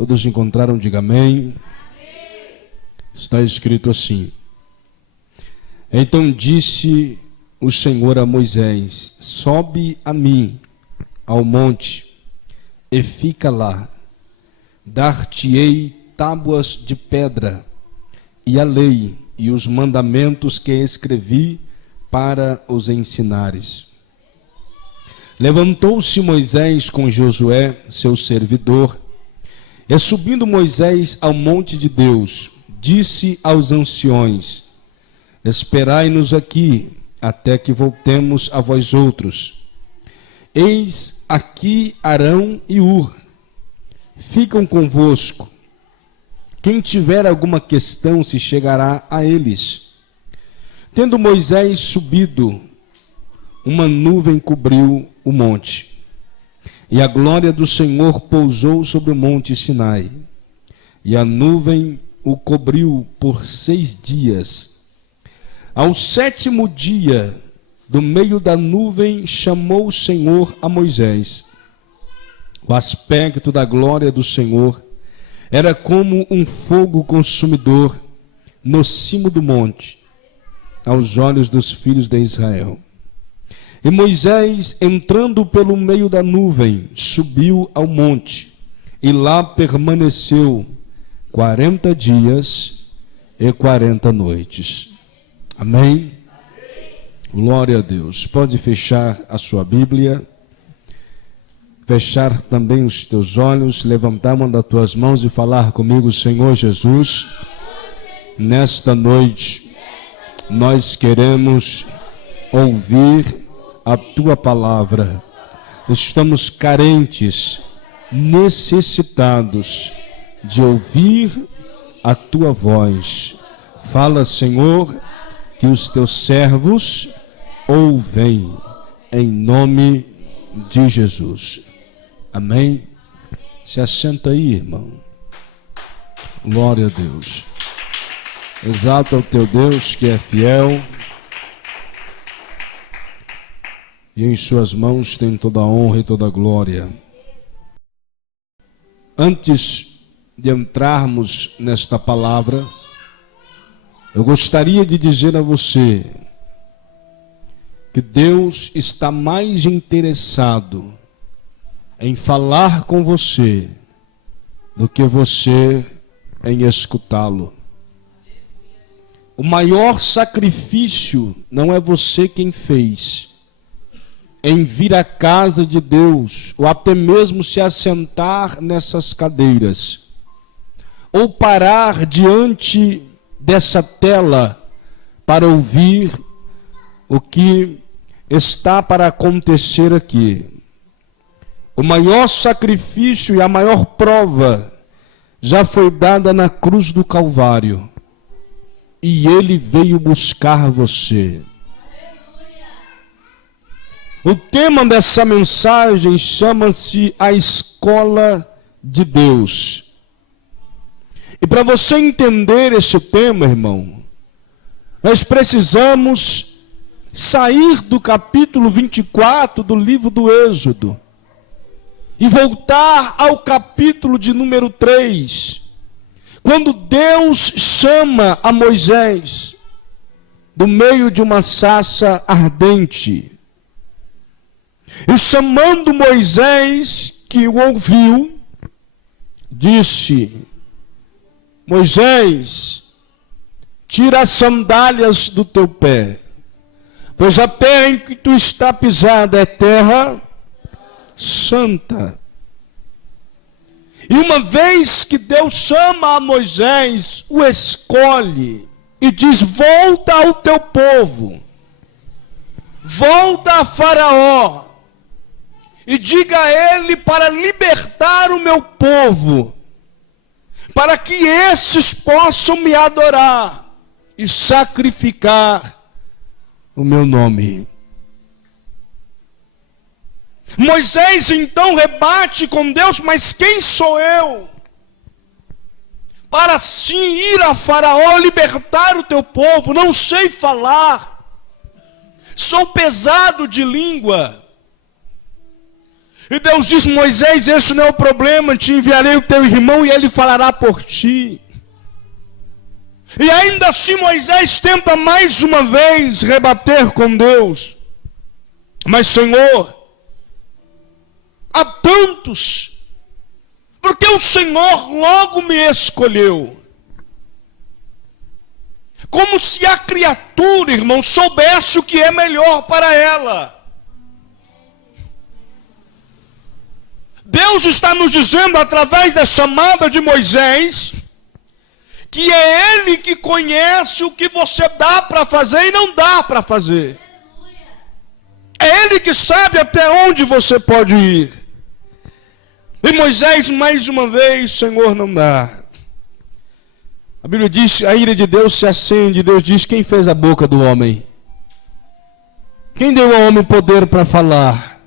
Todos encontraram? Diga amém. Está escrito assim: então disse o Senhor a Moisés: sobe a mim ao monte e fica lá. Dar-te-ei tábuas de pedra e a lei e os mandamentos que escrevi para os ensinares. Levantou-se Moisés com Josué, seu servidor, e subindo Moisés ao monte de Deus, disse aos anciões: esperai-nos aqui, até que voltemos a vós outros. Eis aqui Arão e Hur, ficam convosco. Quem tiver alguma questão se chegará a eles. Tendo Moisés subido, uma nuvem cobriu o monte, e a glória do Senhor pousou sobre o monte Sinai, e a nuvem o cobriu por 6 dias. Ao 7º dia, do meio da nuvem, chamou o Senhor a Moisés. O aspecto da glória do Senhor era como um fogo consumidor no cimo do monte, aos olhos dos filhos de Israel. E Moisés, entrando pelo meio da nuvem, subiu ao monte, e lá permaneceu 40 dias e 40 noites. Amém? Glória a Deus. Pode fechar a sua Bíblia, fechar também os teus olhos, levantar uma das tuas mãos e falar comigo: Senhor Jesus, nesta noite nós queremos ouvir a tua palavra. Estamos carentes, necessitados de ouvir a tua voz. Fala, Senhor, que os teus servos ouvem, em nome de Jesus. Amém? Se assenta aí, irmão. Glória a Deus. Exalta o teu Deus que é fiel, e em suas mãos tem toda a honra e toda a glória. Antes de entrarmos nesta palavra, eu gostaria de dizer a você que Deus está mais interessado em falar com você do que você em escutá-lo. O maior sacrifício não é você quem fez em vir à casa de Deus, ou até mesmo se assentar nessas cadeiras, ou parar diante dessa tela para ouvir o que está para acontecer aqui. O maior sacrifício e a maior prova já foi dada na cruz do Calvário, e ele veio buscar você. O tema dessa mensagem chama-se A Escola de Deus. E para você entender esse tema, irmão, nós precisamos sair do capítulo 24 do livro do Êxodo e voltar ao capítulo de número 3, quando Deus chama a Moisés do meio de uma sarça ardente. E chamando Moisés, que o ouviu, disse: Moisés, tira as sandálias do teu pé, pois a terra em que tu está pisada é terra santa. E uma vez que Deus chama a Moisés, o escolhe e diz: volta ao teu povo, volta a Faraó, e diga a ele para libertar o meu povo, para que esses possam me adorar e sacrificar o meu nome. Moisés então rebate com Deus: mas quem sou eu para sim ir a Faraó libertar o teu povo? Não sei falar, sou pesado de língua. E Deus diz: Moisés, esse não é o problema, te enviarei o teu irmão e ele falará por ti. E ainda assim Moisés tenta mais uma vez rebater com Deus. Mas Senhor, há tantos, porque o Senhor logo me escolheu. Como se a criatura, irmão, soubesse o que é melhor para ela. Deus está nos dizendo através da chamada de Moisés que é Ele que conhece o que você dá para fazer e não dá para fazer. É Ele que sabe até onde você pode ir. E Moisés, mais uma vez, Senhor, não dá. A Bíblia diz, a ira de Deus se acende. Deus diz: quem fez a boca do homem? Quem deu ao homem poder para falar?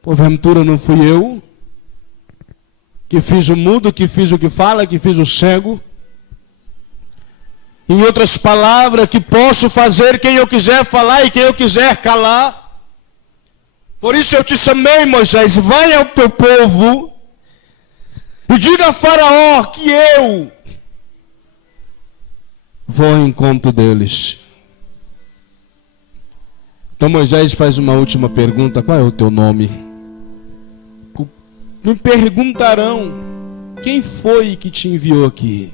Porventura não fui eu que fiz o mudo, que fiz o que fala, que fiz o cego? Em outras palavras, que posso fazer quem eu quiser falar e quem eu quiser calar? Por isso eu te chamei, Moisés, vai ao teu povo e diga a Faraó que eu vou ao encontro deles. Então Moisés faz uma última pergunta: qual é o teu nome? Me perguntarão: quem foi que te enviou aqui?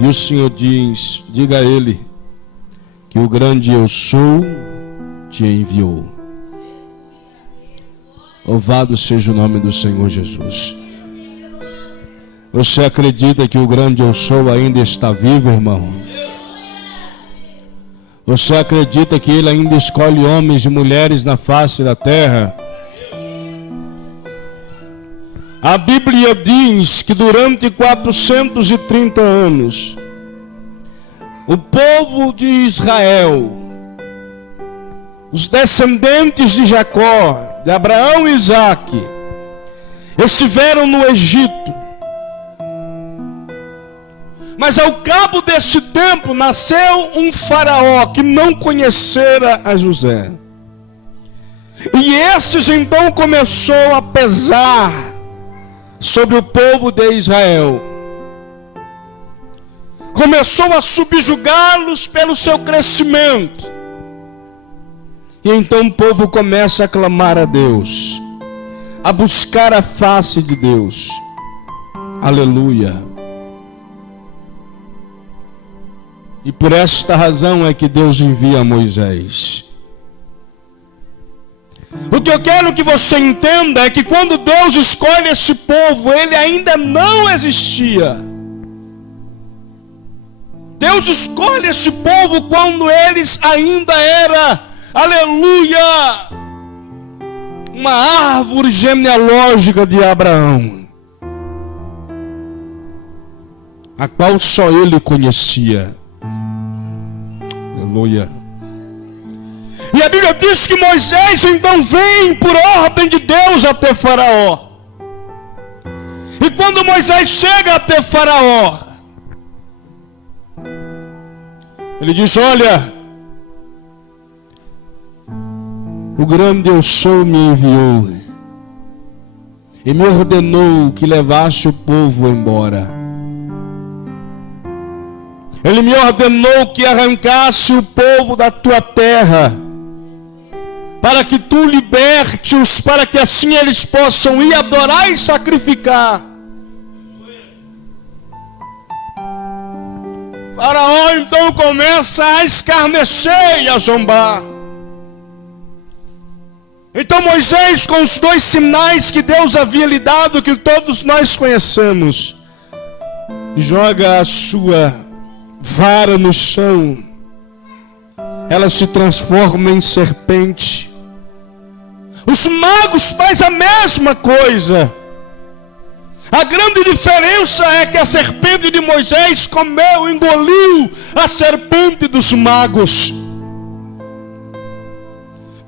E o Senhor diz: diga a ele que o grande eu sou te enviou. Louvado seja o nome do Senhor Jesus. Você acredita que o grande eu sou ainda está vivo, irmão? Você acredita que Ele ainda escolhe homens e mulheres na face da terra? A Bíblia diz que durante 430 anos, o povo de Israel, os descendentes de Jacó, de Abraão e Isaque, estiveram no Egito. Mas ao cabo desse tempo nasceu um faraó que não conhecera a José. E esses então começou a pesar sobre o povo de Israel. Começou a subjugá-los pelo seu crescimento. E então o povo começa a clamar a Deus, a buscar a face de Deus. Aleluia. E por esta razão é que Deus envia Moisés. O que eu quero que você entenda é que quando Deus escolhe esse povo, ele ainda não existia. Deus escolhe esse povo quando eles ainda eram, aleluia, uma árvore genealógica de Abraão, a qual só ele conhecia. Aleluia. E a Bíblia diz que Moisés então vem por ordem de Deus até Faraó. E quando Moisés chega até Faraó, ele diz: olha, o grande eu sou me enviou e me ordenou que levasse o povo embora. Ele me ordenou que arrancasse o povo da tua terra, para que tu liberte-os, para que assim eles possam ir adorar e sacrificar. Faraó então começa a escarnecer e a zombar. Então Moisés, com os dois sinais que Deus havia lhe dado, que todos nós conhecemos, joga a sua vara no chão. Ela se transforma em serpente. Os magos fazem a mesma coisa. A grande diferença é que a serpente de Moisés comeu, engoliu a serpente dos magos.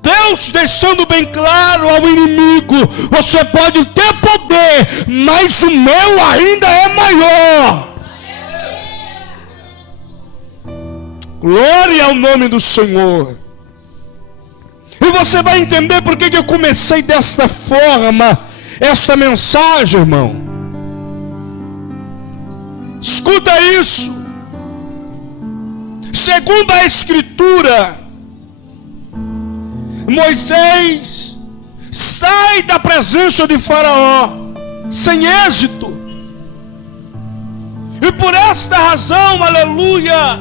Deus deixando bem claro ao inimigo: você pode ter poder, mas o meu ainda é maior. Glória ao nome do Senhor. E você vai entender por que eu comecei desta forma esta mensagem, irmão. Escuta isso. Segundo a Escritura, Moisés sai da presença de Faraó sem êxito. E por esta razão, aleluia,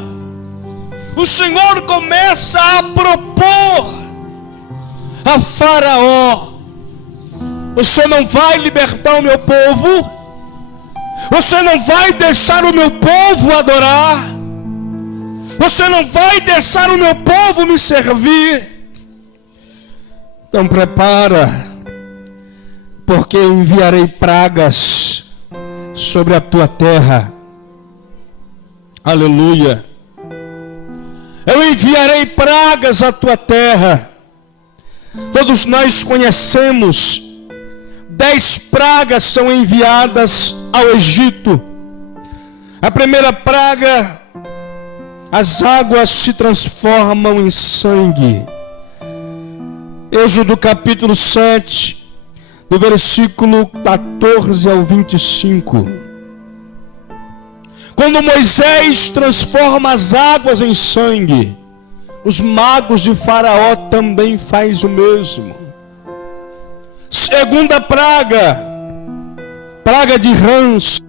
o Senhor começa a propor a Faraó: você não vai libertar o meu povo, você não vai deixar o meu povo adorar, você não vai deixar o meu povo me servir. Então prepara, porque eu enviarei pragas sobre a tua terra. Aleluia. Eu enviarei pragas à tua terra. Todos nós conhecemos, 10 pragas são enviadas ao Egito. A primeira praga, as águas se transformam em sangue. Êxodo capítulo 7, do versículo 14 ao 25. Quando Moisés transforma as águas em sangue, os magos de Faraó também fazem o mesmo. Segunda praga, praga de rãs.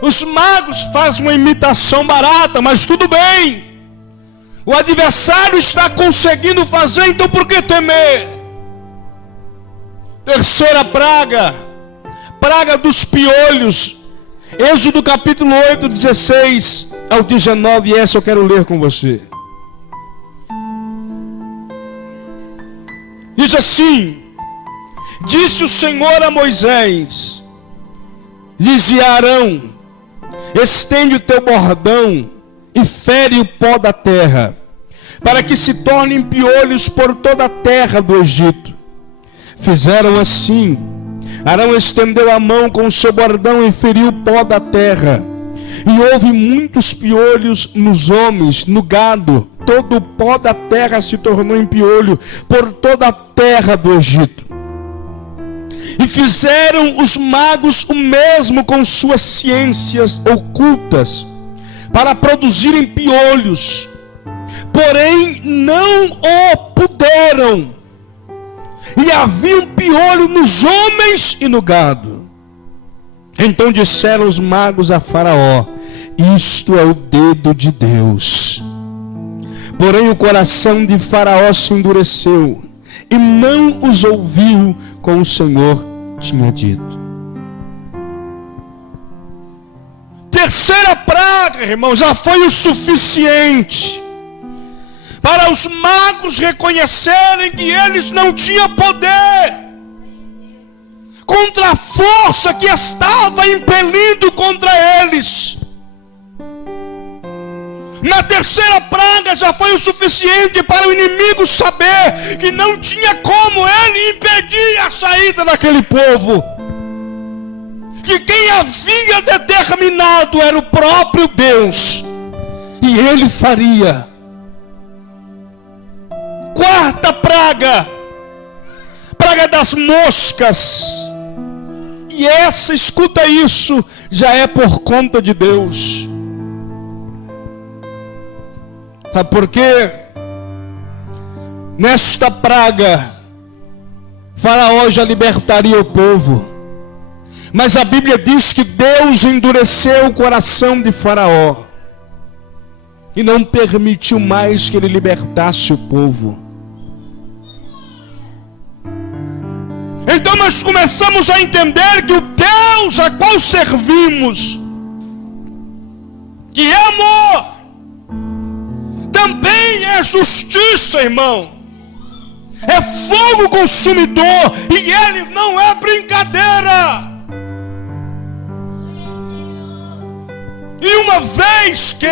Os magos fazem uma imitação barata, mas tudo bem. O adversário está conseguindo fazer, então por que temer? Terceira praga, praga dos piolhos. Êxodo capítulo 8, 16 ao 19, e essa eu quero ler com você. Diz assim: disse o Senhor a Moisés: dize a Arão, estende o teu bordão e fere o pó da terra, para que se tornem piolhos por toda a terra do Egito. Fizeram assim. Arão estendeu a mão com o seu bordão e feriu o pó da terra. E houve muitos piolhos nos homens, no gado. Todo o pó da terra se tornou em piolho por toda a terra do Egito. E fizeram os magos o mesmo com suas ciências ocultas, para produzirem piolhos. Porém não o puderam. E havia um piolho nos homens e no gado. Então disseram os magos a Faraó: isto é o dedo de Deus. Porém o coração de Faraó se endureceu, e não os ouviu como o Senhor tinha dito. Terceira praga, irmãos, já foi o suficiente para os magos reconhecerem que eles não tinham poder contra a força que estava impelindo contra eles. Na terceira praga já foi o suficiente para o inimigo saber que não tinha como ele impedir a saída daquele povo, que quem havia determinado era o próprio Deus, e ele faria. Quarta praga, praga das moscas. E essa, escuta isso, já é por conta de Deus. Sabe por quê? Nesta praga, Faraó já libertaria o povo. Mas a Bíblia diz que Deus endureceu o coração de Faraó e não permitiu mais que ele libertasse o povo. Então nós começamos a entender que o Deus a qual servimos, que é amor, também é justiça, irmão. É fogo consumidor, e ele não é brincadeira. E uma vez que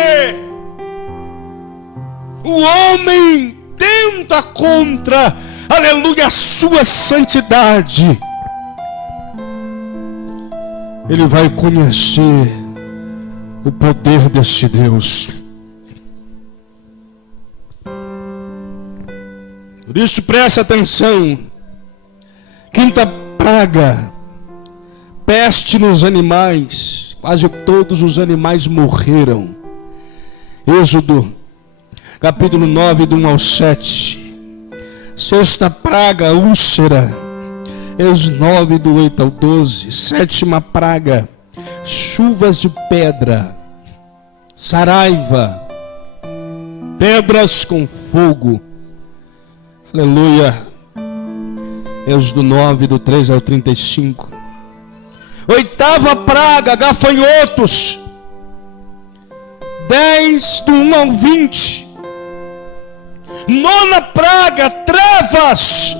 o homem tenta contra, aleluia, a sua santidade, ele vai conhecer o poder desse Deus. Por isso preste atenção. Quinta praga, peste nos animais. Quase todos os animais morreram. Êxodo, capítulo 9, do 1 ao 7. Sexta praga, úlcera. Êxodo 9, do 8 ao 12. Sétima praga, chuvas de pedra. Saraiva, pedras com fogo. Aleluia. Êxodo 9, do 3 ao 35. Oitava praga, gafanhotos. 10, do 1 ao 20. Nona praga, trevas.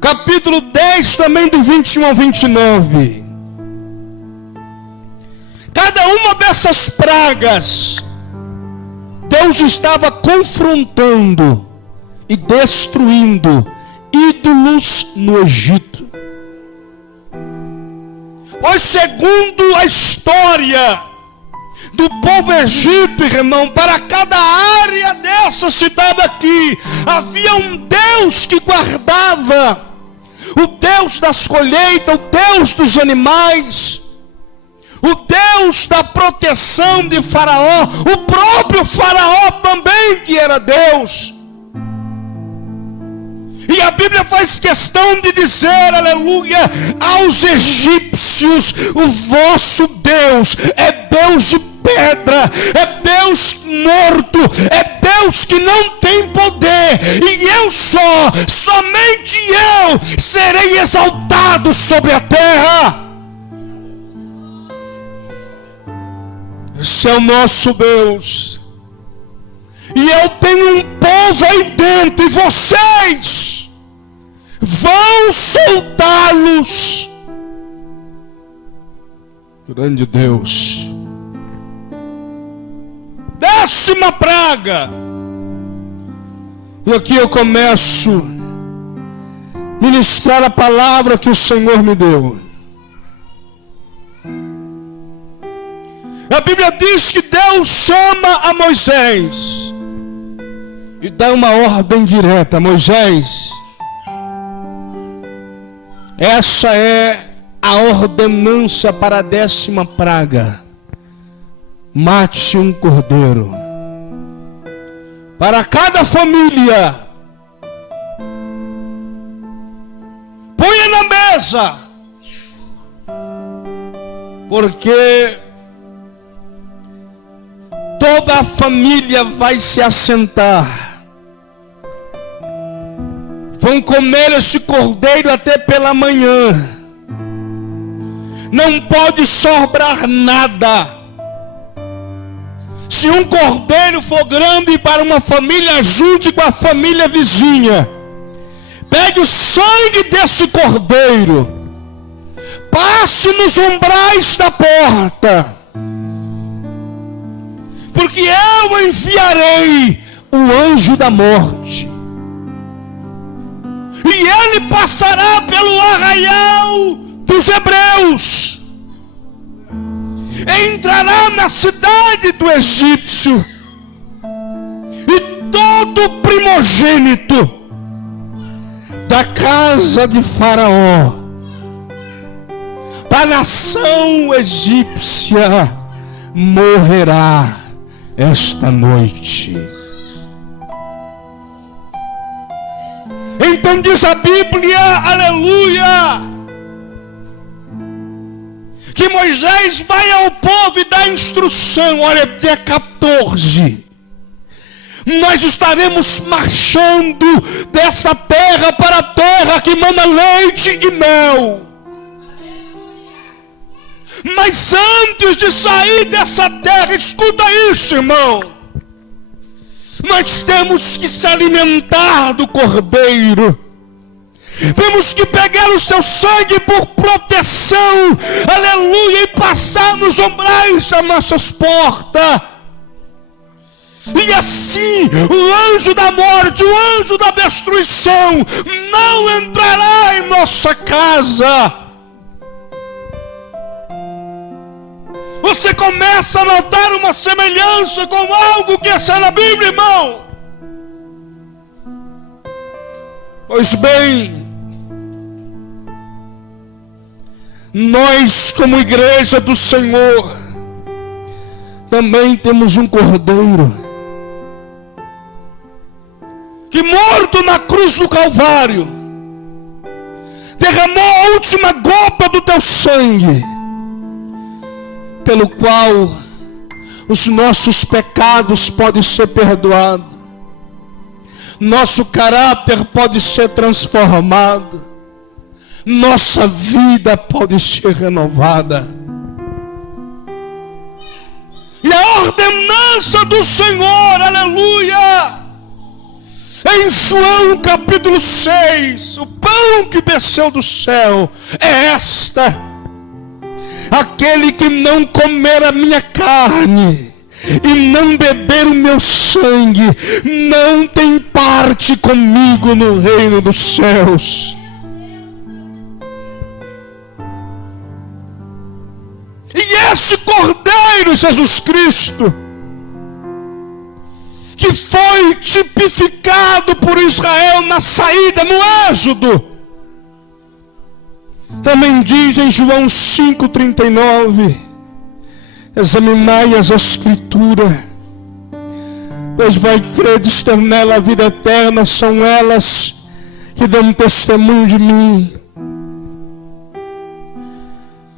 Capítulo 10, também do 21 ao 29. Cada uma dessas pragas, Deus estava confrontando e destruindo ídolos no Egito. Pois segundo a história do povo egito, irmão, para cada área dessa cidade aqui, havia um Deus que guardava, o Deus das colheitas, o Deus dos animais, o Deus da proteção de Faraó, o próprio Faraó também que era Deus. E a Bíblia faz questão de dizer, aleluia, aos egípcios: o vosso Deus é Deus de pedra, é Deus morto, é Deus que não tem poder, e somente eu serei exaltado sobre a terra. Esse é o nosso Deus. E eu tenho um povo aí dentro, e vocês vão soltá-los. Grande Deus. Décima praga. E aqui eu começo a ministrar a palavra que o Senhor me deu. A Bíblia diz que Deus chama a Moisés e dá uma ordem direta: Moisés, essa é a ordenança para a décima praga. Mate um cordeiro para cada família, ponha na mesa, porque toda a família vai se assentar. Vão comer esse cordeiro até pela manhã. Não pode sobrar nada. Se um cordeiro for grande para uma família, junte com a família vizinha. Pegue o sangue desse cordeiro, passe nos umbrais da porta, porque eu enviarei o anjo da morte, e ele passará pelo arraial dos hebreus, entrará na cidade do egípcio, e todo primogênito da casa de Faraó, da nação egípcia, morrerá esta noite. Então diz a Bíblia, aleluia, que Moisés vai ao povo e dá instrução. Olha, dia 14 nós estaremos marchando dessa terra para a terra que manda leite e mel. Mas antes de sair dessa terra, escuta isso, irmão, nós temos que se alimentar do cordeiro. Temos que pegar o seu sangue por proteção, aleluia, e passar nos umbrais das nossas portas. E assim o anjo da morte, o anjo da destruição não entrará em nossa casa. Você começa a notar uma semelhança com algo que está na Bíblia, irmão. Pois bem, nós como igreja do Senhor, também temos um Cordeiro, que morto na cruz do Calvário, derramou a última gota do teu sangue, pelo qual os nossos pecados podem ser perdoados, nosso caráter pode ser transformado, nossa vida pode ser renovada. E a ordenança do Senhor, aleluia, em João capítulo 6, o pão que desceu do céu é esta: aquele que não comer a minha carne e não beber o meu sangue, não tem parte comigo no reino dos céus. E esse Cordeiro, Jesus Cristo, que foi tipificado por Israel na saída, no Êxodo, também diz em João 5,39: examinai as Escrituras, pois vai credes ter nela a vida eterna, são elas que dão testemunho de mim.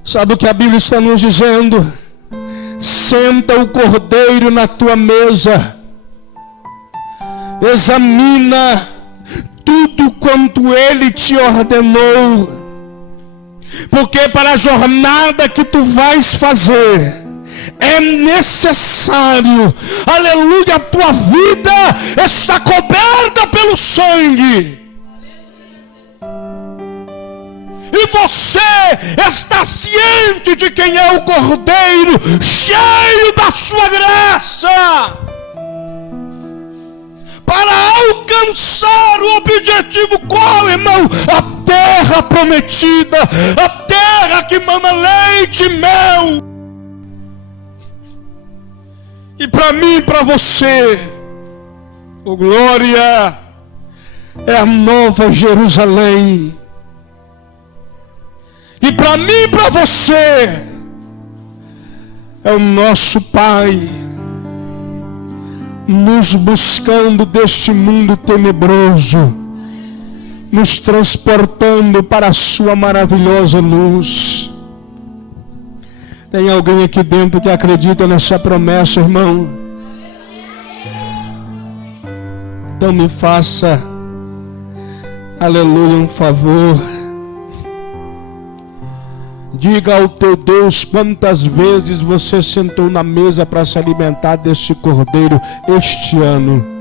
Sabe o que a Bíblia está nos dizendo? Senta o Cordeiro na tua mesa, examina tudo quanto Ele te ordenou, porque para a jornada que tu vais fazer, é necessário, aleluia, a tua vida está coberta pelo sangue. E você está ciente de quem é o Cordeiro, cheio da sua graça, para alcançar o objetivo qual, irmão? A terra prometida, a terra que mana leite e mel. E para mim e para você, oh glória, é a nova Jerusalém. E para mim e para você, é o nosso Pai, nos buscando deste mundo tenebroso, nos transportando para a sua maravilhosa luz. Tem alguém aqui dentro que acredita nessa promessa, irmão? Então me faça, aleluia, um favor. Diga ao teu Deus quantas vezes você sentou na mesa para se alimentar desse Cordeiro este ano.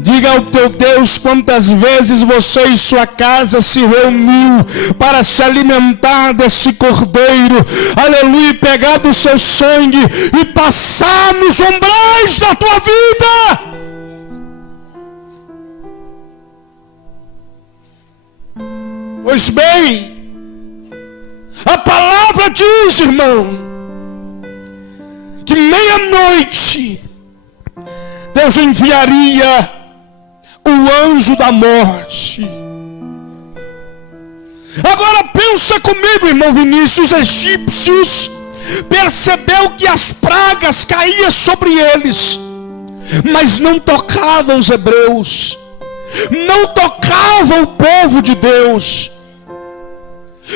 Diga ao teu Deus quantas vezes você e sua casa se reuniu para se alimentar desse Cordeiro, aleluia, pegar do seu sangue e passar nos umbrais da tua vida. Pois bem, a palavra diz, irmão, que meia-noite Deus enviaria o anjo da morte. Agora pensa comigo, irmão Vinícius, os egípcios percebeu que as pragas caíam sobre eles, mas não tocavam os hebreus, não tocavam o povo de Deus.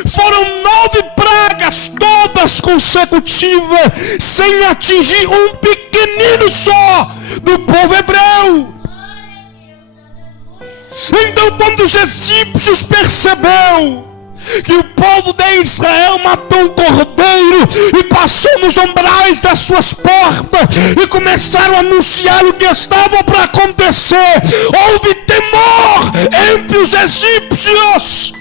Foram 9 pragas, todas consecutivas, sem atingir um pequenino só do povo hebreu. Então quando os egípcios perceberam que o povo de Israel matou o Cordeiro e passou nos umbrais das suas portas e começaram a anunciar o que estava para acontecer, houve temor entre os egípcios.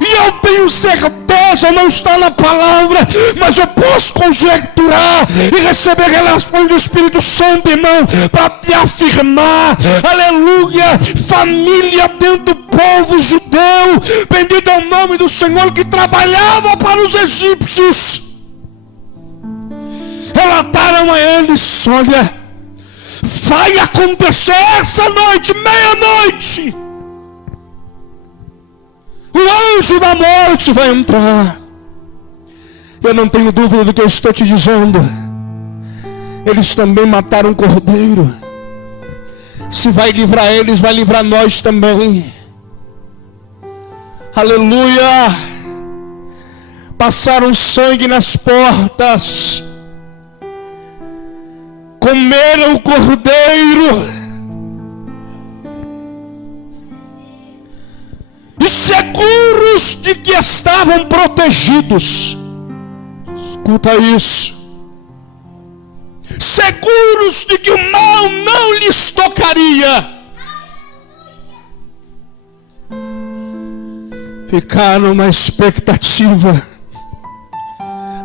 E eu tenho certeza, não está na palavra, mas eu posso conjecturar e receber relação do Espírito Santo, irmão, para te afirmar, aleluia, família dentro do povo judeu, bendito é o nome do Senhor, que trabalhava para os egípcios. Relataram a eles: olha, Vai acontecer essa noite, meia-noite. O anjo da morte vai entrar. Eu não tenho dúvida do que eu estou te dizendo. Eles também mataram um cordeiro. Se vai livrar eles, vai livrar nós também. Aleluia. Passaram sangue nas portas. Comeram o cordeiro. E seguros de que estavam protegidos. Escuta isso. Seguros de que o mal não lhes tocaria. Ficaram na expectativa.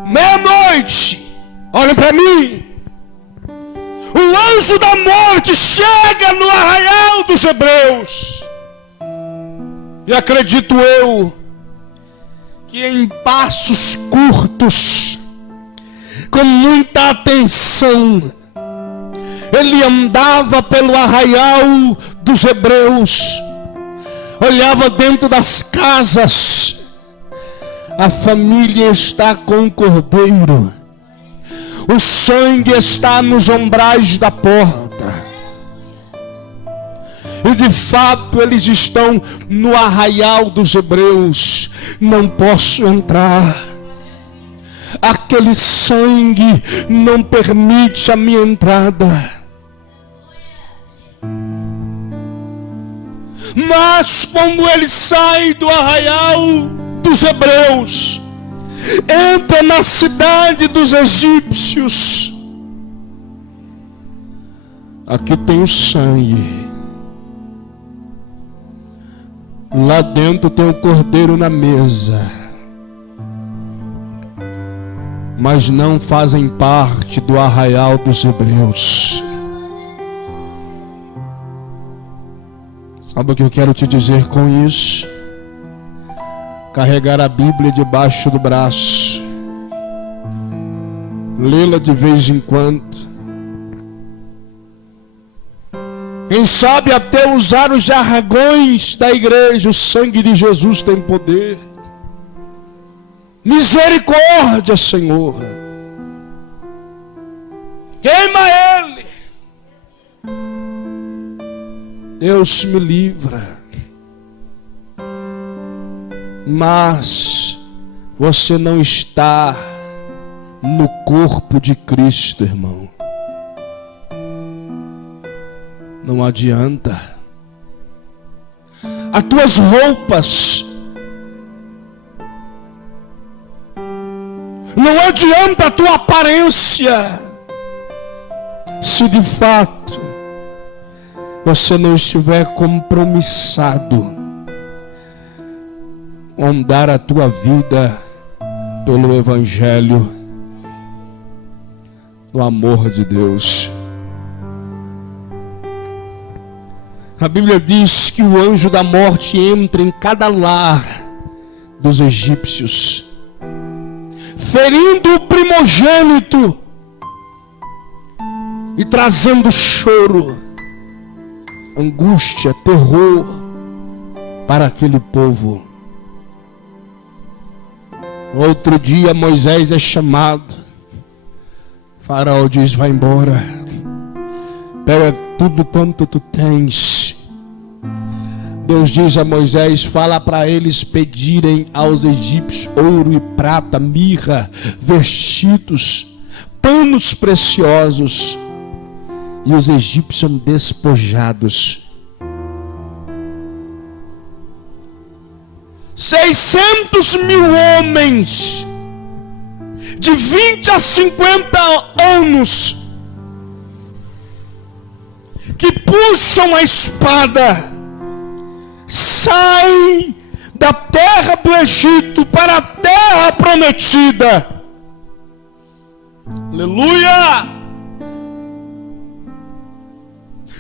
Meia-noite. Olhem para mim. O anjo da morte chega no arraial dos hebreus. E acredito eu que em passos curtos, com muita atenção, ele andava pelo arraial dos hebreus, olhava dentro das casas. A família está com o cordeiro, o sangue está nos umbrais da porta. E de fato eles estão no arraial dos hebreus. Não posso entrar. Aquele sangue não permite a minha entrada. Mas quando ele sai do arraial dos hebreus, entra na cidade dos egípcios. Aqui tem o sangue. Lá dentro tem o cordeiro na mesa. Mas não fazem parte do arraial dos hebreus. Sabe o que eu quero te dizer com isso? Carregar a Bíblia debaixo do braço, lê-la de vez em quando. Quem sabe até usar os jargões da igreja. O sangue de Jesus tem poder. Misericórdia, Senhor. Queima ele. Deus me livra. Mas você não está no corpo de Cristo, irmão. Não adianta. As tuas roupas, não adianta a tua aparência, se de fato você não estiver compromissado com dar a tua vida pelo Evangelho, no amor de Deus. A Bíblia diz que o anjo da morte entra em cada lar dos egípcios, ferindo o primogênito e trazendo choro, angústia, terror para aquele povo. Outro dia Moisés é chamado. Faraó diz: vai embora, pega tudo quanto tu tens. Deus diz a Moisés: fala para eles pedirem aos egípcios ouro e prata, mirra, vestidos, panos preciosos. E os egípcios são despojados. 600.000 homens de 20 a 50 anos que puxam a espada, saem da terra do Egito para a terra prometida. Aleluia!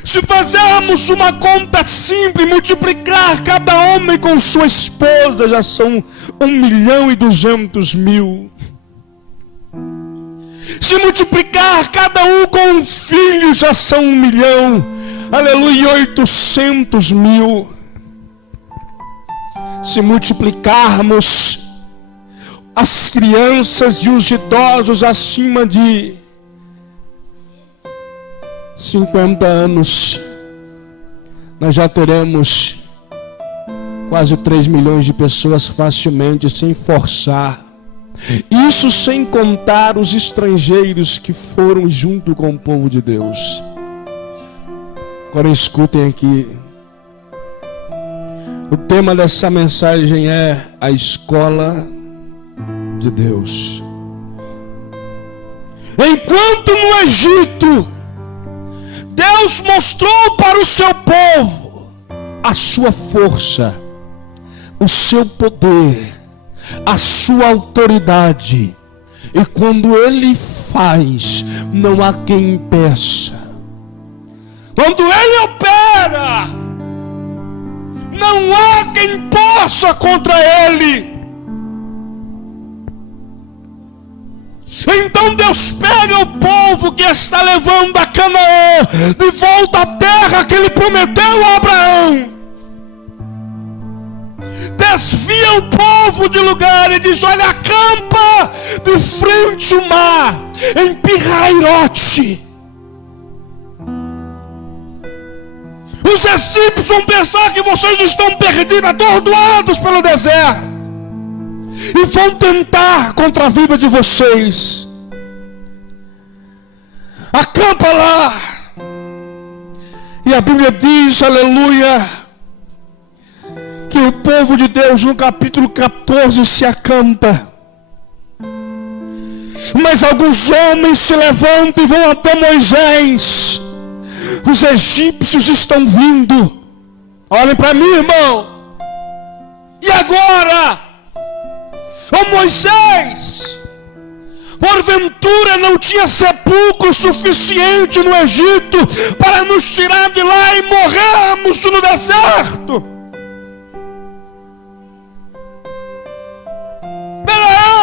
Se fazermos uma conta simples, multiplicar cada homem com sua esposa, já são 1.200.000. Se multiplicar cada um com um filho, já são 1 milhão. Aleluia, e 800 mil. Se multiplicarmos as crianças e os idosos acima de 50 anos, nós já teremos quase 3 milhões de pessoas facilmente, sem forçar. Isso sem contar os estrangeiros que foram junto com o povo de Deus. Agora escutem aqui. O tema dessa mensagem é a escola de Deus. Enquanto no Egito, Deus mostrou para o seu povo a sua força, o seu poder, a sua autoridade. E quando Ele faz, não há quem impeça. Quando Ele opera, não há quem possa contra Ele. Então Deus pega o povo que está levando a Canaã de volta à terra que Ele prometeu a Abraão. Desvia o povo de lugar e diz: olha, acampa de frente ao mar, em Pi-Hahirote. Os egípcios vão pensar que vocês estão perdidos, atordoados pelo deserto, e vão tentar contra a vida de vocês. Acampa lá. E a Bíblia diz, aleluia, que o povo de Deus no capítulo 14 se acampa. Mas alguns homens se levantam e vão até Moisés. Os egípcios estão vindo. Olhem para mim, irmão. E agora? Ô Moisés, porventura não tinha sepulcro suficiente no Egito para nos tirar de lá e morrermos no deserto?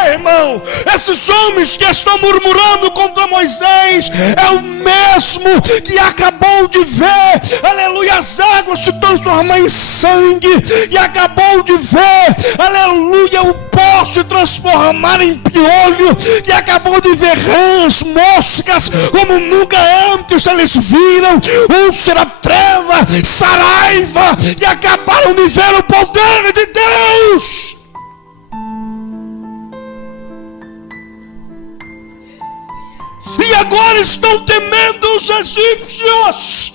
Irmão, esses homens que estão murmurando contra Moisés é o mesmo que acabou de ver, aleluia, as águas se transformar em sangue, e acabou de ver, aleluia, o poço se transformar em piolho, e acabou de ver rãs, moscas, como nunca antes eles viram, úlcera, treva, saraiva, e acabaram de ver o poder de Deus. E agora estão temendo os egípcios,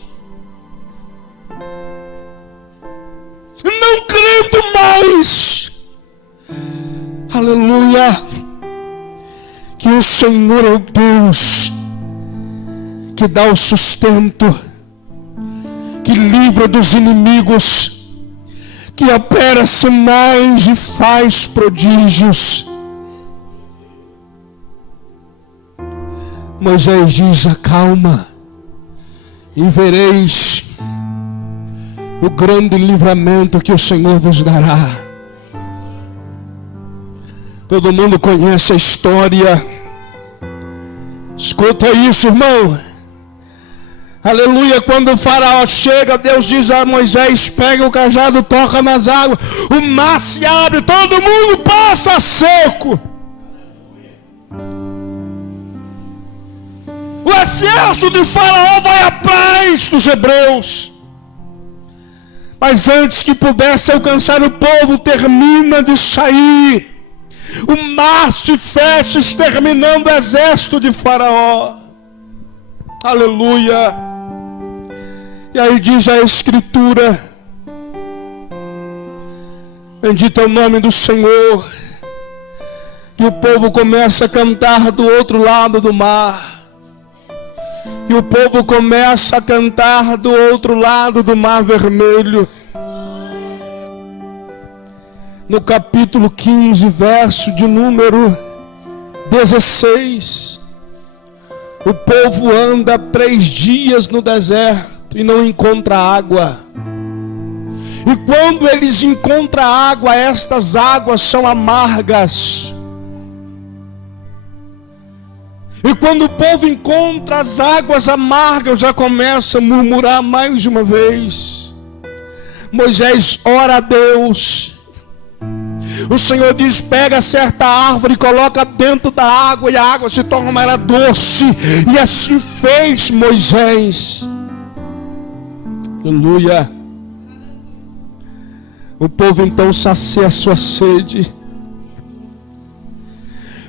não crendo mais, aleluia, que o Senhor é o Deus que dá o sustento, que livra dos inimigos, que opera sinais e faz prodígios. Moisés diz: acalma, e vereis o grande livramento que o Senhor vos dará. Todo mundo conhece a história. Escuta isso, irmão. Aleluia, quando o faraó chega, Deus diz a Moisés: pega o cajado, toca nas águas, o mar se abre, todo mundo passa seco. O exército de Faraó vai atrás dos hebreus. Mas antes que pudesse alcançar o povo, termina de sair. O mar se fecha, exterminando o exército de Faraó. Aleluia. E aí diz a Escritura: bendito é o nome do Senhor, que o povo começa a cantar do outro lado do mar. E o povo começa a cantar do outro lado do Mar Vermelho. No capítulo 15, verso de número 16. O povo anda 3 dias no deserto e não encontra água. E quando eles encontram água, estas águas são amargas. E quando o povo encontra as águas amargas, já começa a murmurar mais uma vez. Moisés ora a Deus. O Senhor diz: pega certa árvore e coloca dentro da água, e a água se torna doce. E assim fez Moisés. Aleluia. O povo então sacia a sua sede.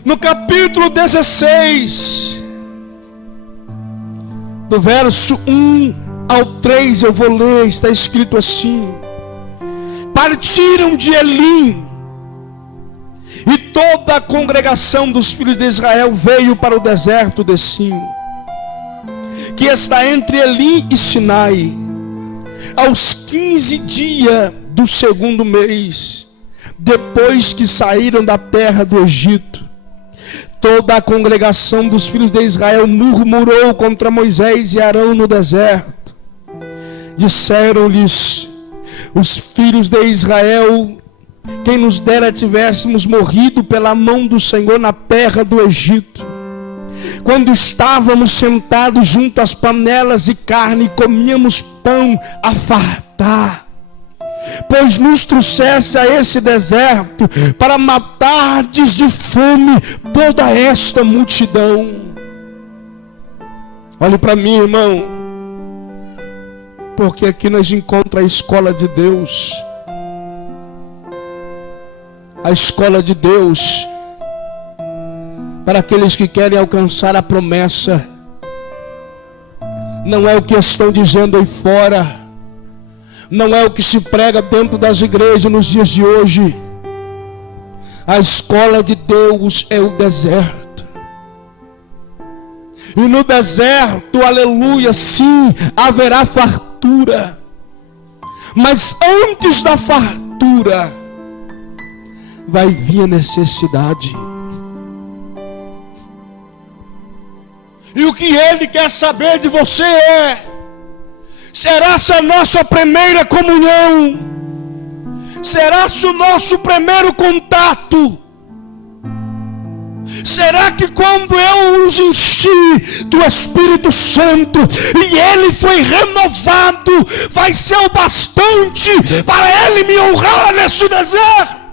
No capítulo 16, do verso 1 ao 3, eu vou ler, está escrito assim: partiram de Elim, e toda a congregação dos filhos de Israel veio para o deserto de Sim, que está entre Elim e Sinai, aos 15 dias do segundo mês, depois que saíram da terra do Egito. Toda a congregação dos filhos de Israel murmurou contra Moisés e Arão no deserto. Disseram-lhes os filhos de Israel: quem nos dera tivéssemos morrido pela mão do Senhor na terra do Egito, quando estávamos sentados junto às panelas de carne e comíamos pão a fartar. Pois nos trouxeste a esse deserto para matardes de fome toda esta multidão. Olhe para mim, irmão, porque aqui nós encontramos a escola de Deus. A escola de Deus para aqueles que querem alcançar a promessa. Não é o que estão dizendo aí fora, não é o que se prega dentro das igrejas nos dias de hoje. A escola de Deus é o deserto. E no deserto, aleluia, sim, haverá fartura. Mas antes da fartura, vai vir a necessidade. E o que Ele quer saber de você é: será essa a nossa primeira comunhão? Será esse o nosso primeiro contato? Será que quando eu os enchi do Espírito Santo e Ele foi renovado, vai ser o bastante para Ele me honrar nesse deserto?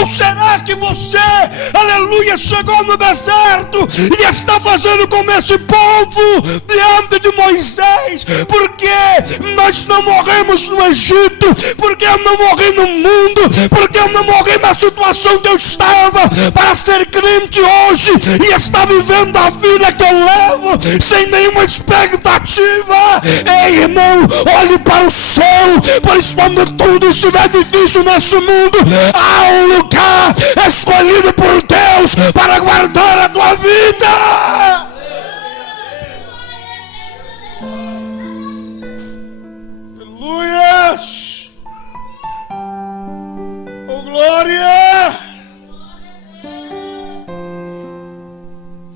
Ou será que você, aleluia, chegou no deserto e está fazendo como esse povo diante de Moisés? Porque nós não morremos no Egito, porque eu não morri no mundo, porque eu não morri na situação que eu estava para ser crente hoje e estar vivendo a vida que eu levo sem nenhuma expectativa. Ei, irmão, olhe para o céu, pois quando tudo estiver difícil nesse mundo, há um lugar escolhido por Deus para guardar a tua vida. Aleluias! Oh, glória!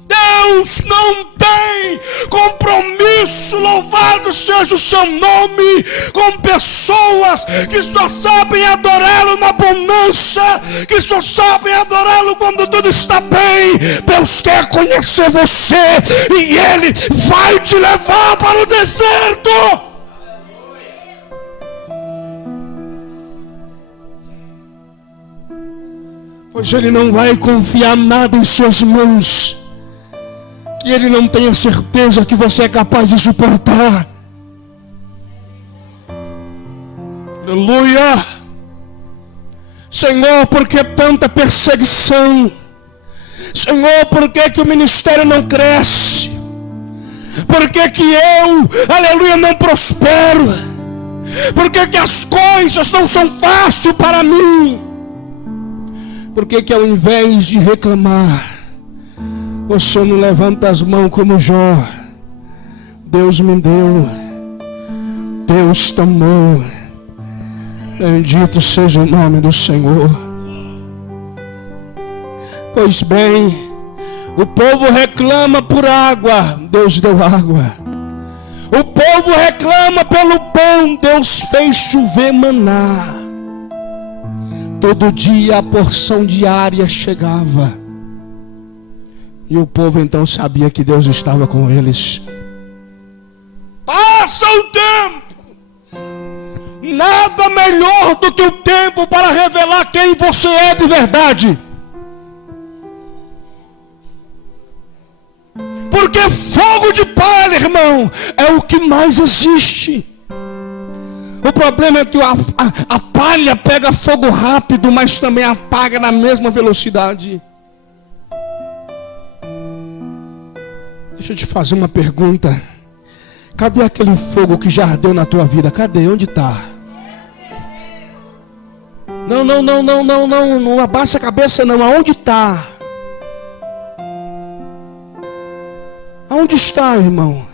Deus não tem compromisso, louvado seja o seu nome, com pessoas que só sabem adorá-lo na bonança, que só sabem adorá-lo quando tudo está bem. Deus quer conhecer você e Ele vai te levar para o deserto. Pois Ele não vai confiar nada em suas mãos que Ele não tenha certeza que você é capaz de suportar. Aleluia! Senhor, por que tanta perseguição? Senhor, por que o ministério não cresce? Por que eu, aleluia, não prospero? Por que as coisas não são fáceis para mim? Por que ao invés de reclamar, você não levanta as mãos como Jó? Deus me deu, Deus tomou, bendito seja o nome do Senhor. Pois bem, o povo reclama por água, Deus deu água. O povo reclama pelo pão, Deus fez chover maná. Todo dia a porção diária chegava. E o povo então sabia que Deus estava com eles. Passa o tempo. Nada melhor do que o tempo para revelar quem você é de verdade. Porque fogo de palha, irmão, é o que mais existe. O problema é que a palha pega fogo rápido, mas também apaga na mesma velocidade. Deixa eu te fazer uma pergunta. Cadê aquele fogo que já ardeu na tua vida? Cadê? Onde está? Não abaixa a cabeça não. Aonde está? Aonde está, irmão?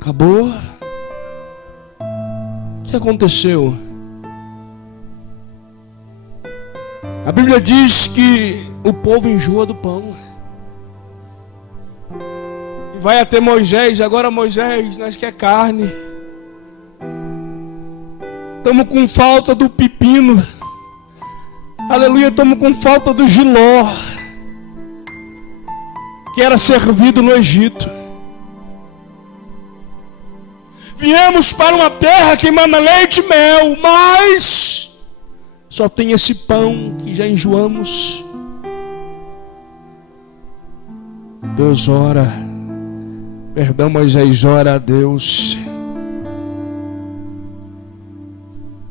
Acabou? O que aconteceu? A Bíblia diz que o povo enjoa do pão. E vai até Moisés. Agora, Moisés, nós quer carne. Estamos com falta do pepino. Aleluia, estamos com falta do jiló, que era servido no Egito. Viemos para uma terra que emana leite e mel, mas só tem esse pão que já enjoamos. Deus ora, perdão, Moisés ora a Deus.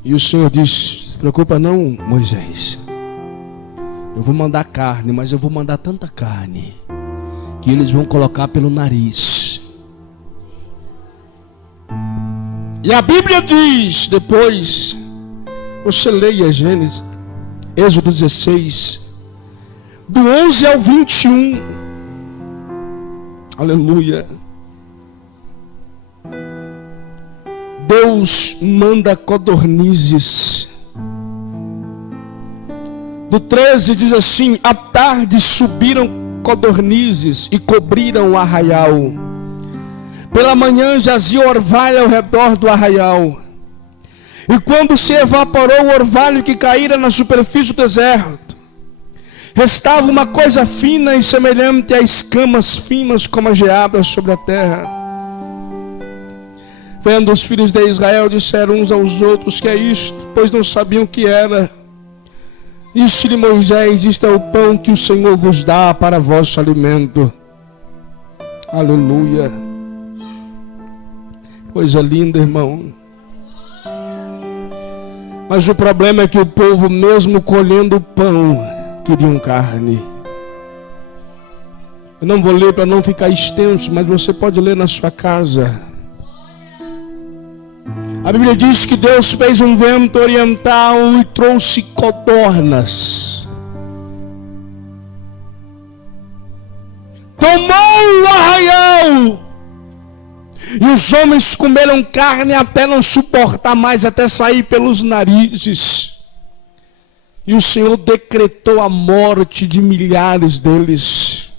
E o Senhor diz: se preocupa não, Moisés. Eu vou mandar carne, mas eu vou mandar tanta carne que eles vão colocar pelo nariz. E a Bíblia diz, depois, você leia Gênesis, Êxodo 16, do 11 ao 21. Aleluia. Deus manda codornizes. Do 13 diz assim: à tarde subiram codornizes e cobriram o arraial. Pela manhã jazia orvalho ao redor do arraial. E quando se evaporou o orvalho que caíra na superfície do deserto, restava uma coisa fina e semelhante a escamas finas como a geada sobre a terra. Vendo os filhos de Israel, disseram uns aos outros: que é isto? Pois não sabiam o que era. Disse-lhe Moisés: isto é o pão que o Senhor vos dá para vosso alimento. Aleluia. Coisa linda, irmão. Mas o problema é que o povo, mesmo colhendo o pão, queriam carne. Eu não vou ler para não ficar extenso, mas você pode ler na sua casa. A Bíblia diz que Deus fez um vento oriental e trouxe codornas. Tomou o arraial. E os homens comeram carne até não suportar mais, até sair pelos narizes. E o Senhor decretou a morte de milhares deles.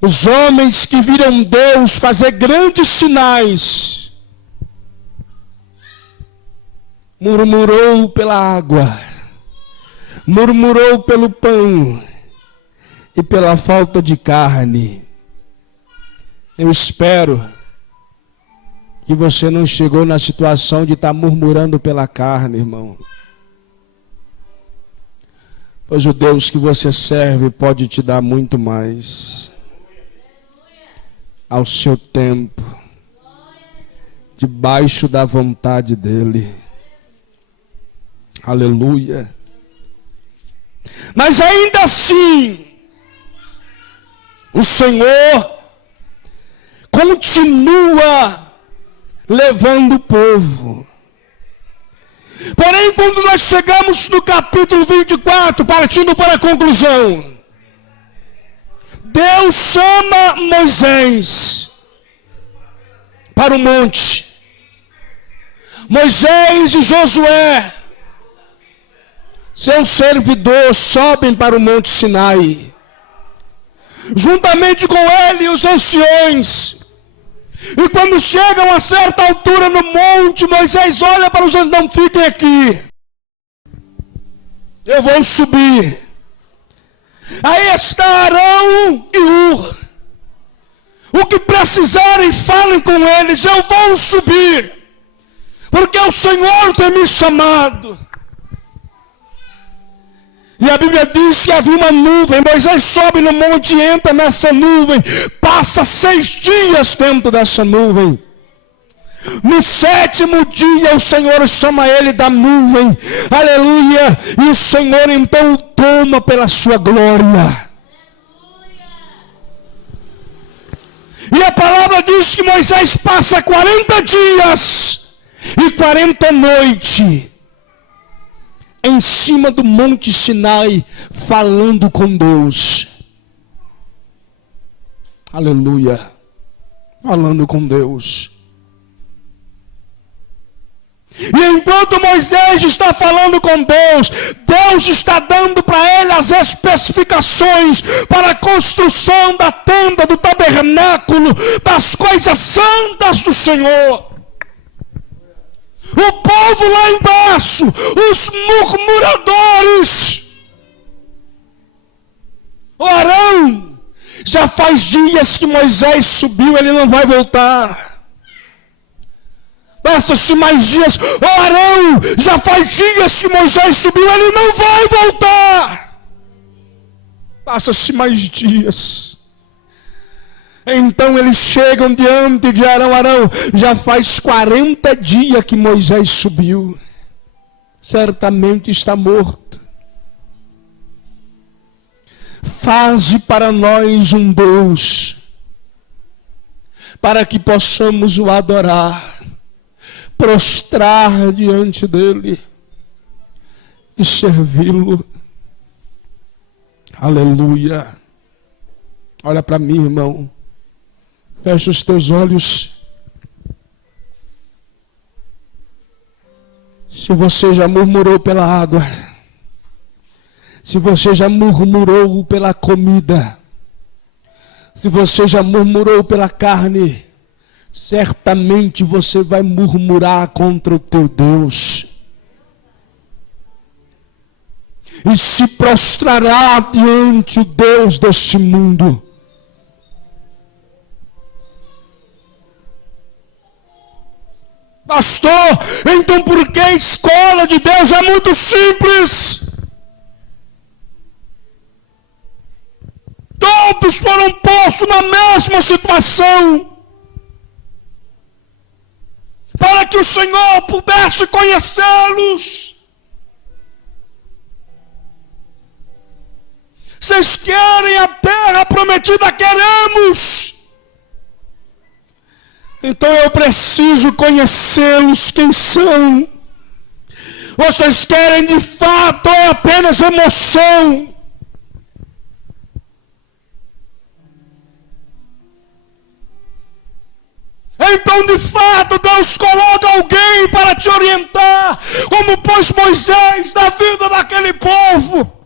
Os homens que viram Deus fazer grandes sinais, murmurou pela água, murmurou pelo pão e pela falta de carne. Eu espero que você não chegou na situação de estar murmurando pela carne, irmão. Pois o Deus que você serve pode te dar muito mais. Ao seu tempo, debaixo da vontade dEle. Aleluia. Mas ainda assim, o Senhor continua levando o povo. Porém, quando nós chegamos no capítulo 24, partindo para a conclusão, Deus chama Moisés para o monte. Moisés e Josué, seu servidor, sobem para o monte Sinai. juntamente com ele os anciões. E quando chegam a certa altura no monte, Moisés olha para os anciões: não fiquem aqui, eu vou subir. Aí está Arão e Hur. O que precisarem, falem com eles, eu vou subir, porque o Senhor tem me chamado. E a Bíblia diz que havia uma nuvem. Moisés sobe no monte, entra nessa nuvem, passa 6 dias dentro dessa nuvem. No 7º dia o Senhor chama ele da nuvem, aleluia, e o Senhor então o toma pela sua glória. E a palavra diz que Moisés passa 40 dias e 40 noites em cima do Monte Sinai, falando com Deus. Aleluia. Falando com Deus. E enquanto Moisés está falando com Deus, Deus está dando para ele as especificações para a construção da tenda, do tabernáculo, das coisas santas do Senhor. O povo lá embaixo, os murmuradores. O Arão, já faz dias que Moisés subiu, ele não vai voltar. Passa-se mais dias. O Arão, já faz dias que Moisés subiu, ele não vai voltar. Passa-se mais dias. Então eles chegam diante de Arão. Arão, já faz 40 dias que Moisés subiu. Certamente está morto. Faze para nós um Deus, para que possamos o adorar, prostrar diante dele e servi-lo. Aleluia. Olha para mim, irmão. Fecha os teus olhos. Se você já murmurou pela água, se você já murmurou pela comida, se você já murmurou pela carne, certamente você vai murmurar contra o teu Deus. E se prostrará diante o Deus deste mundo. Pastor, então por que a escola de Deus é muito simples? Todos foram postos na mesma situação, para que o Senhor pudesse conhecê-los. Vocês querem a terra prometida? Queremos. Então eu preciso conhecê-los, quem são. Vocês querem de fato ou apenas emoção? Então de fato Deus coloca alguém para te orientar, como pôs Moisés na vida daquele povo.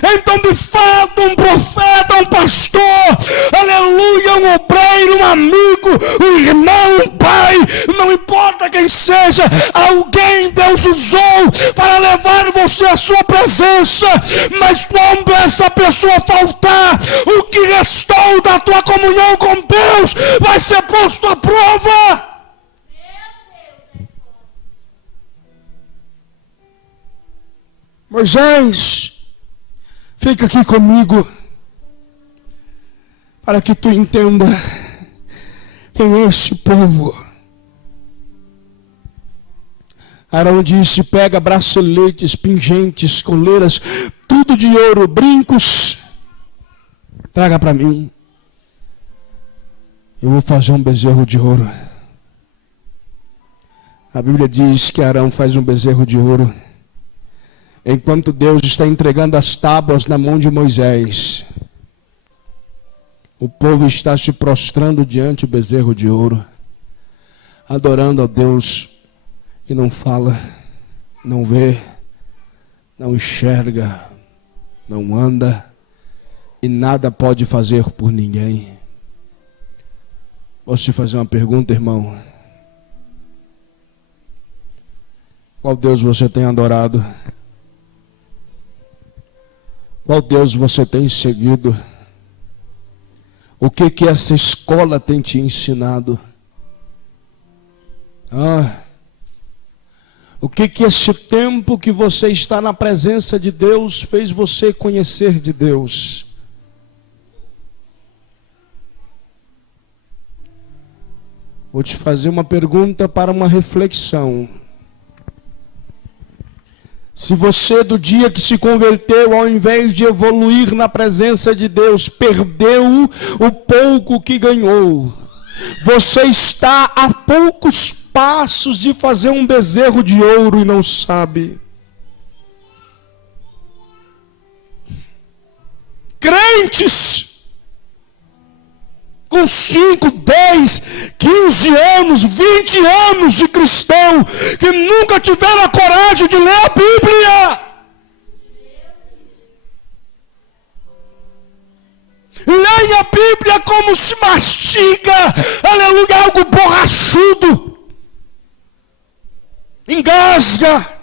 Então de fato um profeta, um pastor, aleluia, um obreiro, um amigo, um irmão, um pai, não importa quem seja, alguém Deus usou para levar você à sua presença. Mas quando essa pessoa faltar, o que restou da tua comunhão com Deus vai ser posto à prova. Moisés, fica aqui comigo, para que tu entenda quem é esse povo. Arão disse: pega braceletes, pingentes, coleiras, tudo de ouro, brincos, traga para mim. Eu vou fazer um bezerro de ouro. A Bíblia diz que Arão faz um bezerro de ouro, enquanto Deus está entregando as tábuas na mão de Moisés. O povo está se prostrando diante do bezerro de ouro, adorando a Deus que não fala, não vê, não enxerga, não anda, e nada pode fazer por ninguém. Posso te fazer uma pergunta, irmão? Qual Deus você tem adorado? Qual Deus você tem seguido? O que essa escola tem te ensinado? O que esse tempo que você está na presença de Deus fez você conhecer de Deus? Vou te fazer uma pergunta para uma reflexão. Se você, do dia que se converteu, ao invés de evoluir na presença de Deus, perdeu o pouco que ganhou, você está a poucos passos de fazer um bezerro de ouro e não sabe. Crentes com 5, 10, 15 anos, 20 anos de cristão, que nunca tiveram a coragem de ler a Bíblia. Leia a Bíblia como se mastiga, aleluia, algo borrachudo, engasga.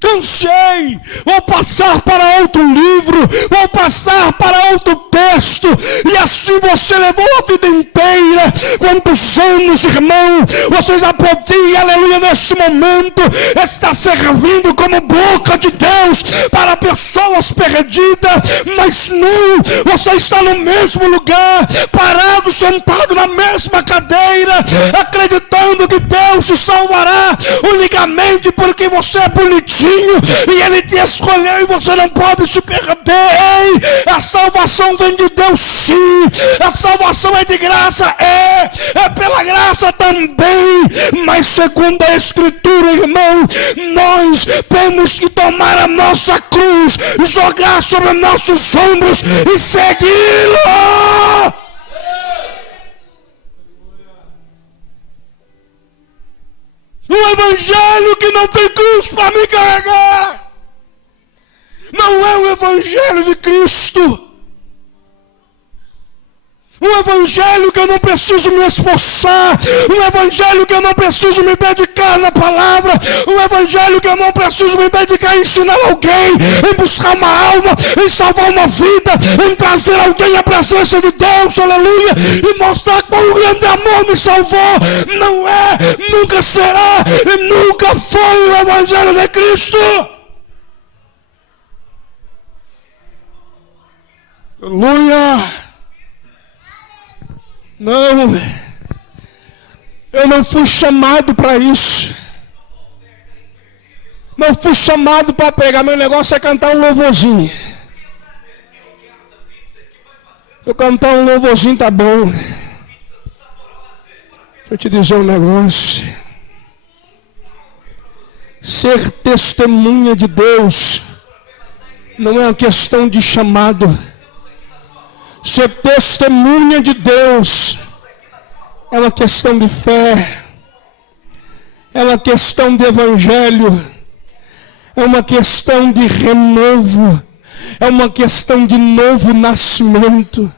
Cansei, vou passar para outro livro, vou passar para outro texto, e assim você levou a vida inteira. Quantos anos, irmão, você já podia, aleluia, nesse momento, está servindo como boca de Deus para pessoas perdidas, mas não, você está no mesmo lugar, parado, sentado na mesma cadeira, acreditando que Deus te salvará unicamente porque você é bonitinho, e Ele te escolheu e você não pode se perder. Ei, a salvação vem de Deus, sim. A salvação é de graça, é pela graça também. Mas segundo a Escritura, irmão, nós temos que tomar a nossa cruz, jogar sobre nossos ombros e segui-lo. Um evangelho que não tem cruz para me carregar não é o evangelho de Cristo. Um evangelho que eu não preciso me esforçar, um evangelho que eu não preciso me dedicar na palavra, um evangelho que eu não preciso me dedicar a ensinar alguém, em buscar uma alma, em salvar uma vida, em trazer alguém à presença de Deus, aleluia, e mostrar quão grande amor me salvou. Não é, nunca será e nunca foi o evangelho de Cristo. Aleluia. Não, eu não fui chamado para isso. Não fui chamado para pregar. Meu negócio é cantar um louvorzinho. Eu cantar um louvorzinho tá bom. Deixa eu te dizer um negócio. Ser testemunha de Deus não é uma questão de chamado. Ser testemunha de Deus é uma questão de fé, é uma questão de evangelho, é uma questão de renovo, é uma questão de novo nascimento.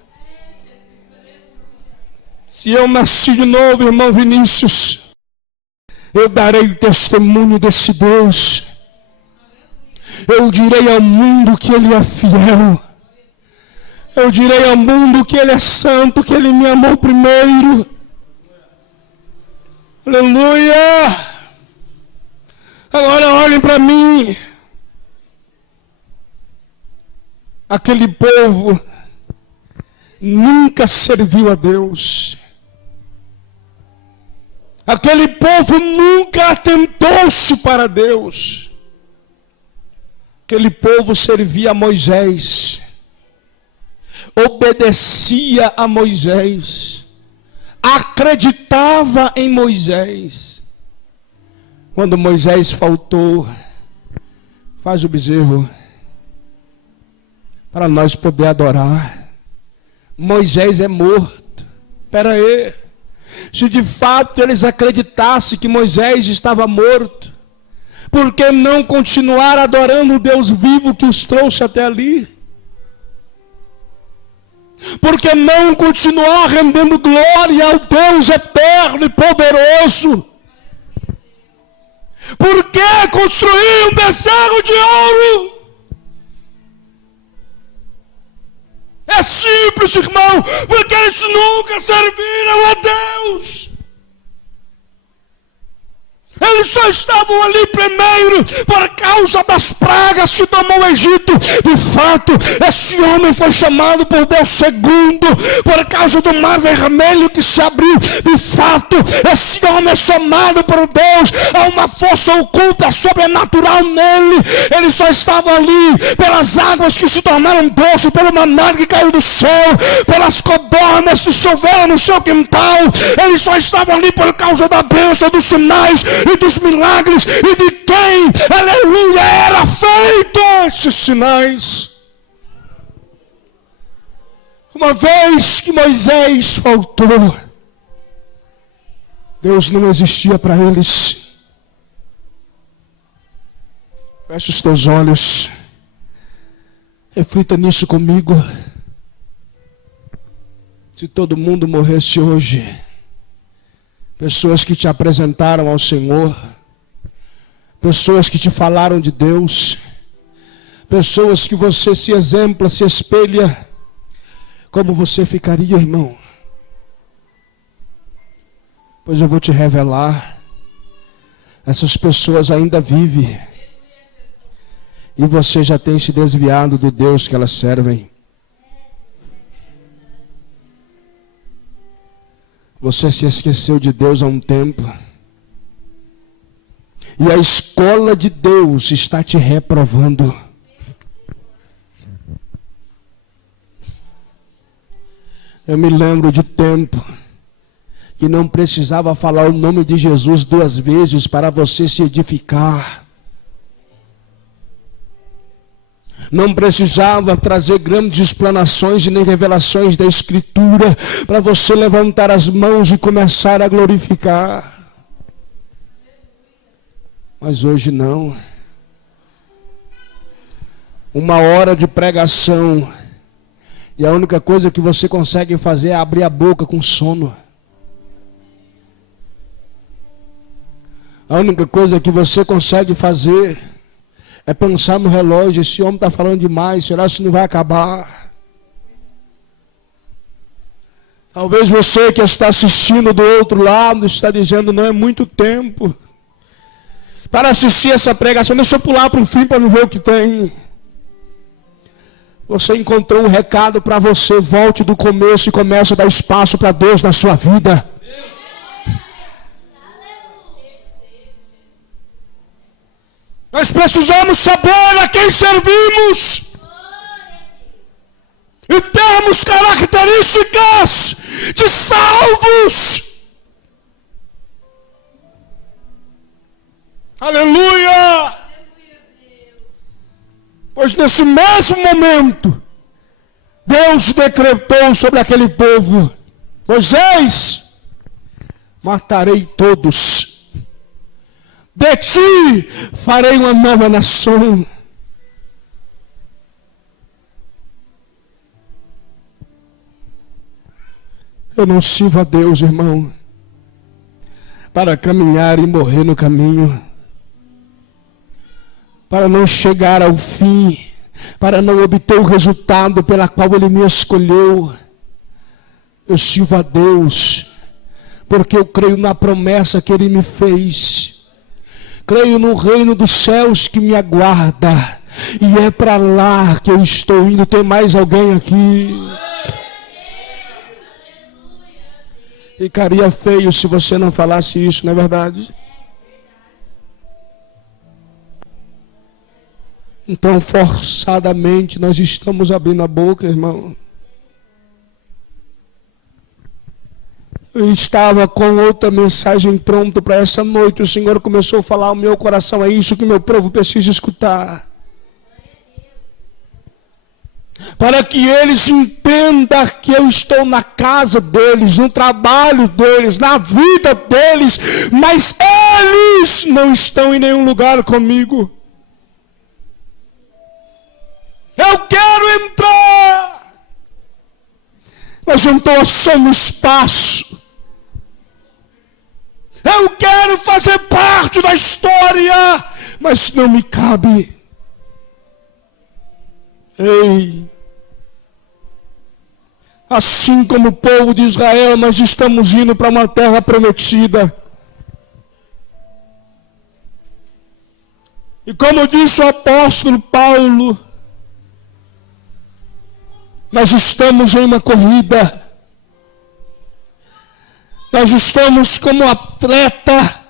Se eu nasci de novo, irmão Vinícius, eu darei testemunho desse Deus. Eu direi ao mundo que Ele é fiel. Eu direi ao mundo que Ele é santo, que Ele me amou primeiro. Aleluia! Agora olhem para mim. Aquele povo nunca serviu a Deus. Aquele povo nunca atentou-se para Deus. Aquele povo servia a Moisés. Obedecia a Moisés, acreditava em Moisés. Quando Moisés faltou, faz o bezerro para nós poder adorar. Moisés é morto. Espera aí, se de fato eles acreditassem que Moisés estava morto, Por que não continuar adorando o Deus vivo que os trouxe até ali? Por que não continuar rendendo glória ao Deus eterno e poderoso? Por que construir um bezerro de ouro? É simples, irmão, porque eles nunca serviram a Deus. Eles só estavam ali primeiro por causa das pragas que tomou o Egito. De fato, esse homem foi chamado por Deus segundo, por causa do mar vermelho que se abriu. De fato, esse homem é chamado por Deus. Há uma força oculta, sobrenatural nele. Ele só estava ali pelas águas que se tornaram doce, pelo maná que caiu do céu, pelas codornas que choveram no seu quintal. Ele só estava ali por causa da bênção, dos sinais e dos milagres, e de quem, aleluia, era feito esses sinais. Uma vez que Moisés faltou, Deus não existia para eles. Feche os teus olhos, reflita nisso comigo. Se todo mundo morresse hoje, pessoas que te apresentaram ao Senhor, pessoas que te falaram de Deus, pessoas que você se exempla, se espelha, como você ficaria, irmão? Pois eu vou te revelar, essas pessoas ainda vivem, e você já tem se desviado do Deus que elas servem. Você se esqueceu de Deus há um tempo. E a escola de Deus está te reprovando. Eu me lembro de tempo que não precisava falar o nome de Jesus 2 vezes para você se edificar. Não precisava trazer grandes explanações e nem revelações da Escritura para você levantar as mãos e começar a glorificar. Mas hoje não. 1 hora de pregação e a única coisa que você consegue fazer é abrir a boca com sono. A única coisa que você consegue fazer é pensar no relógio. Esse homem está falando demais, será que isso não vai acabar? Talvez você que está assistindo do outro lado está dizendo, não é muito tempo para assistir essa pregação, deixa eu pular para o fim para não ver o que tem. Você encontrou um recado para você, volte do começo e comece a dar espaço para Deus na sua vida. Nós precisamos saber a quem servimos e termos características de salvos. Aleluia! Pois nesse mesmo momento, Deus decretou sobre aquele povo: Moisés, matarei todos. De ti farei uma nova nação. Eu não sirvo a Deus, irmão, para caminhar e morrer no caminho, para não chegar ao fim, para não obter o resultado pela qual Ele me escolheu. Eu sirvo a Deus porque eu creio na promessa que Ele me fez. Creio no reino dos céus que me aguarda. E é para lá que eu estou indo. Tem mais alguém aqui? Ficaria feio se você não falasse isso, não é verdade? Então, forçadamente, nós estamos abrindo a boca, irmão. Eu estava com outra mensagem pronta para essa noite. O Senhor começou a falar ao meu coração: é isso que meu povo precisa escutar. para que eles entendam que eu estou na casa deles, no trabalho deles, na vida deles, mas eles não estão em nenhum lugar comigo. Eu quero entrar, mas não estou achando espaço. Eu quero fazer parte da história, mas não me cabe. Ei, assim como o povo de Israel, nós estamos indo para uma terra prometida. E como disse o apóstolo Paulo, nós estamos em uma corrida. Nós estamos como atleta,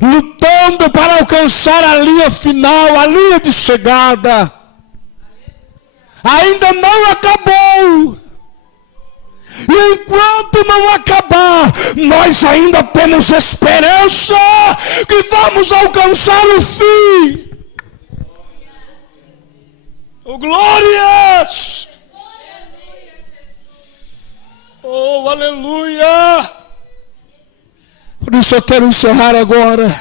lutando para alcançar a linha final, a linha de chegada. Ainda não acabou. E enquanto não acabar, nós ainda temos esperança que vamos alcançar o fim. Oh, glórias! Oh, aleluia! Por isso eu quero encerrar agora,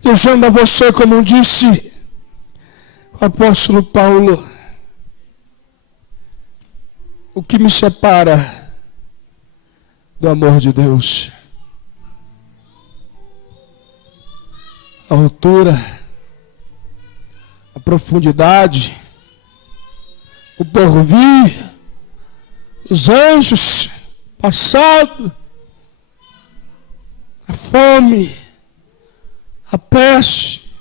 dizendo a você, como disse o apóstolo Paulo, o que me separa do amor de Deus? A altura, a profundidade, o porvir, os anjos, passado, a fome, a peste,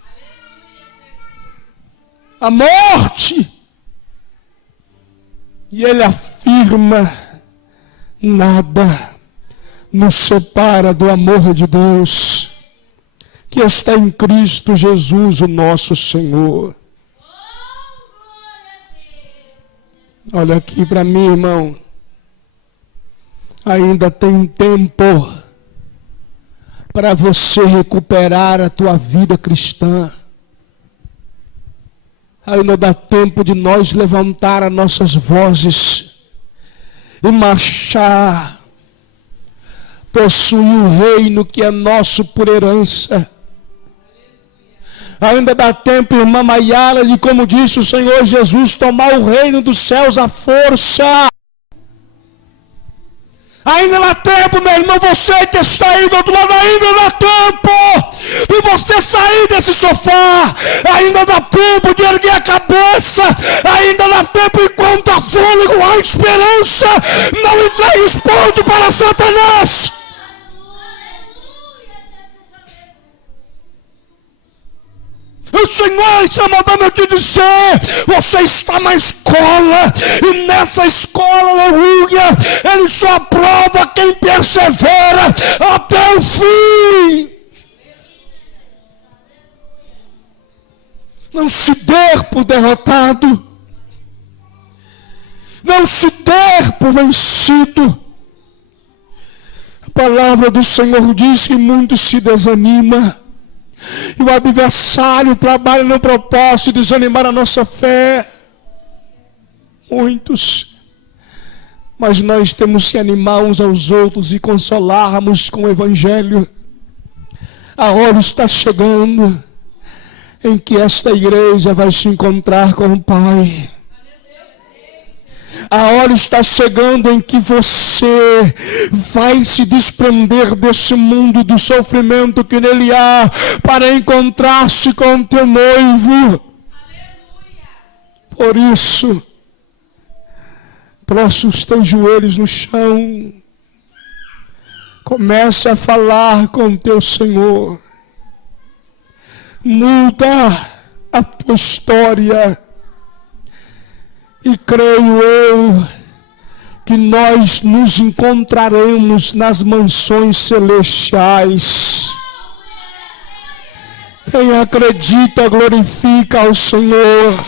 a morte. E ele afirma: nada nos separa do amor de Deus, que está em Cristo Jesus, o nosso Senhor. Olha aqui para mim, irmão. Ainda tem tempo para você recuperar a tua vida cristã. Ainda dá tempo de nós levantar as nossas vozes e marchar, possuir o reino que é nosso por herança. Ainda dá tempo, irmã Maiara, de, como disse o Senhor Jesus, tomar o reino dos céus à força. Ainda dá tempo, meu irmão, você que está aí do outro lado, ainda dá tempo de você sair desse sofá. Ainda dá tempo de erguer a cabeça. Ainda dá tempo, enquanto há fôlego, há esperança. Não entregue os pontos para Satanás. O Senhor está mandando eu te dizer, você está na escola, e nessa escola, aleluia, Ele só aprova quem persevera até o fim. Não se dê por derrotado, não se dê por vencido. A palavra do Senhor diz que muito se desanima, e o adversário trabalha no propósito de desanimar a nossa fé. Muitos. Mas nós temos que animar uns aos outros e consolarmos com o Evangelho. A hora está chegando em que esta igreja vai se encontrar com o Pai. A hora está chegando em que você vai se desprender desse mundo do sofrimento que nele há, para encontrar-se com o teu noivo. Por isso, prostra os teus joelhos no chão. Comece a falar com o teu Senhor. Muda a tua história. E creio eu que nós nos encontraremos nas mansões celestiais. Quem acredita, glorifica ao Senhor.